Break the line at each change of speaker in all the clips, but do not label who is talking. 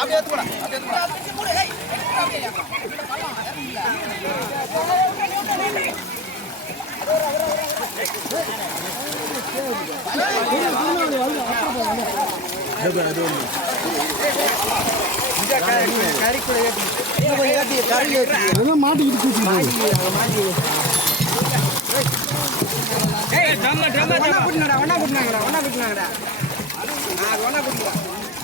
அப்படியே கூட அப்படியே
மாட்டிக்கிட்டு
மாட்டி ஏய் ட்ரம்மா ட்ரம்மா ஒண்ணா புடினடா ஒண்ணா புடினாங்கடா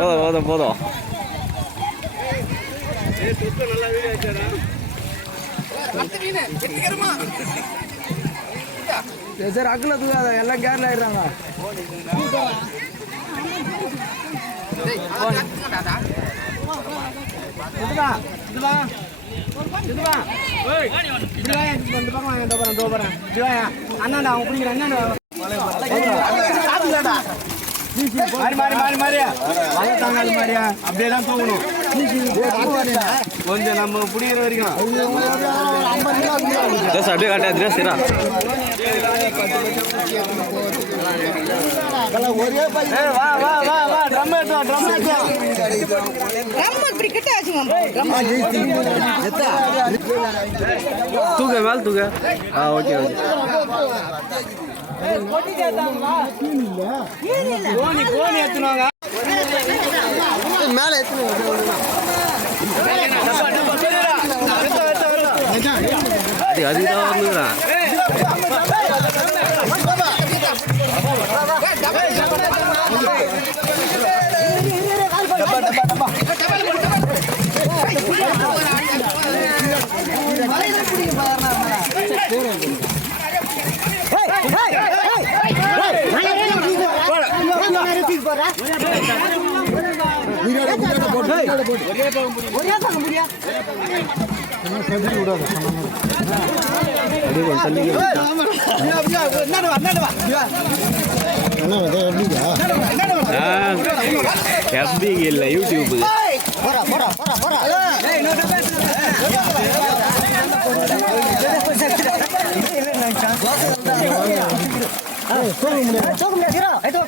போதும்
போதும்.
போதும்
சார் அக்கில் தூக்காத எல்லாம் கேரள ஆயிடுறாங்க.
இதுவா இதுவா இதுவா இப்படி வாயா, இந்த பக்கம் வாங்க, இந்த பக்கம், இந்த பக்கம். இப்படி வாயா. அண்ணாண்டா அவன் பிடிக்கிற அண்ணாண்டா மாறி மாறி மாறி மாறி மழை அப்படியே தான் தூங்கணும். கொஞ்சம் நம்ம பிடிக்கிற வரைக்கும்.
ட்ரெஸ் அப்படியே காட்டா ட்ரெஸ் இரா
ஏய், வா வா வா வா ட்ரம் எடுத்து ட்ரம் எடுத்து ரொம்ப இப்படி கிட்ட வச்சுக்கோங்க
தூக்க மேல தூக்க. ஆ ஓகே ஓகே.
கோணி கோணி எடுத்துனாங்க
அது அதுதான் எஃபி இல்லை யூடியூப் ஏய்
அப்படியே வீடியோ ஆடுறா
டேய்
ஒருத்தர்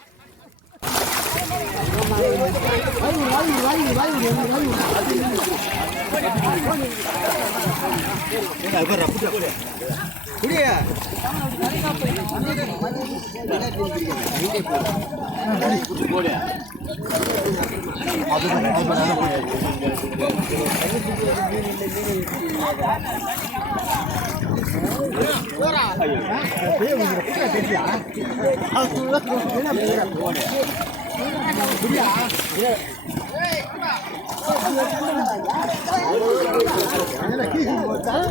குடியா
அதான்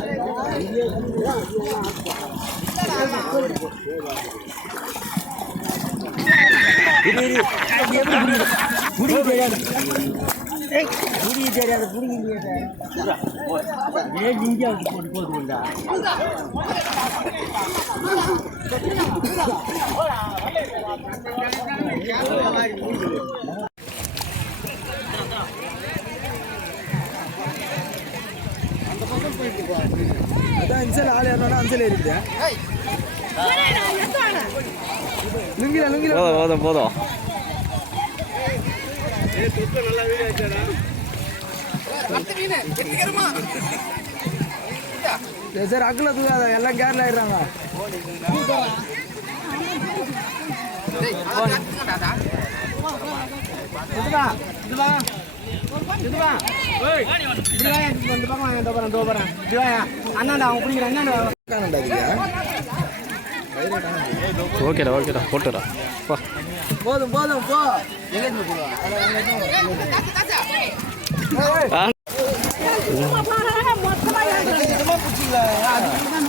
இன்சல்
ஆள்
ஏறணும் அன்சல் ஏறிடுது லுங்கில லுங்கில போதும்
போதும் போதும். சார் அக்கில் தூக்காத எல்லாம் கேரளா ஆயிடுறாங்க இதுவா
இந்த பக்கம் தோ போறேன் இப்படி வா அண்ணாண்டா அவன் பிடிக்கிறேன் அண்ணாண்டா.
ஓகேடா
ஓகேடா போட்டுடா. வா.
போதும் போதும் போ.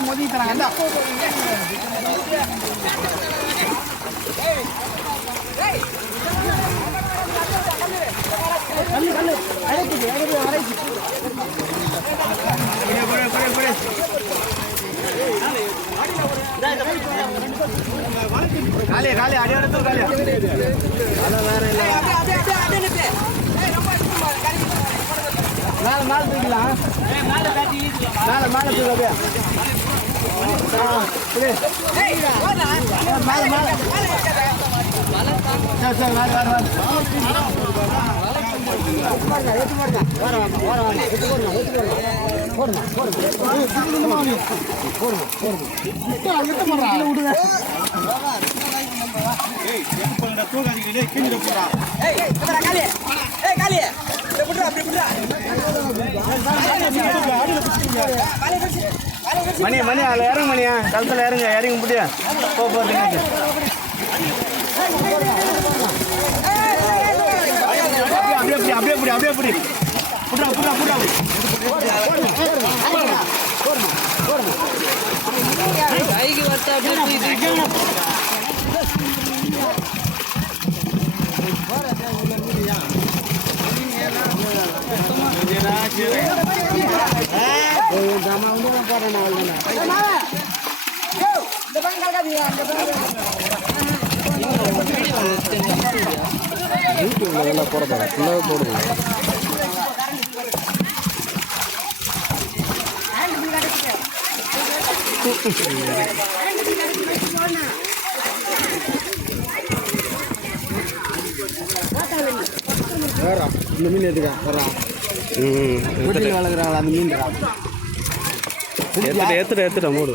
மோதி காலி காலி அடி எடுத்து காலி மேல மேல தூக்கலாம் மேல மேல தூக்க அப்படியே. ஆ, இப்படி. மேல மேல சரி சரி மேல. வர மணி மணி அதில் இறங்க மணியா கழுத்தில் இறங்க இறங்க முடியா போ அப்படி அப்படியே அப்படி அப்படியே அப்படி புட்ரா புட்ரா புட்ரா
யூடியூப்ல நல்லா போடுறதா ஃபுல்லாகவே
போடுது
வேறா
இந்த மீன் எடுத்துக்க வரா
வீட்டில்
வளர்க்குறாங்களா அந்த மீன்
ஏற்றுட்டு ஏற்றுட்டு ஏற்றுட்டா மூடு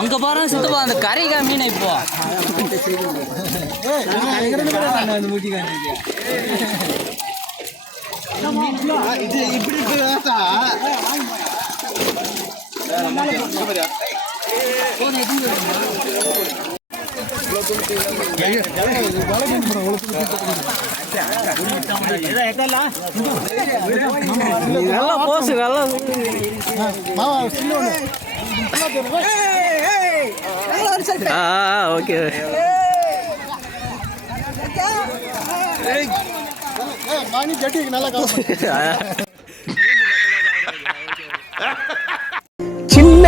அங்க பாருங்க சித்தப்பா அந்த கரைகா மீன் இப்போ. இது இப்படி எதுவும்
நல்லா
போசு நல்லா ஆ ஓகே
மணி ஜட்டிக்கு நல்லா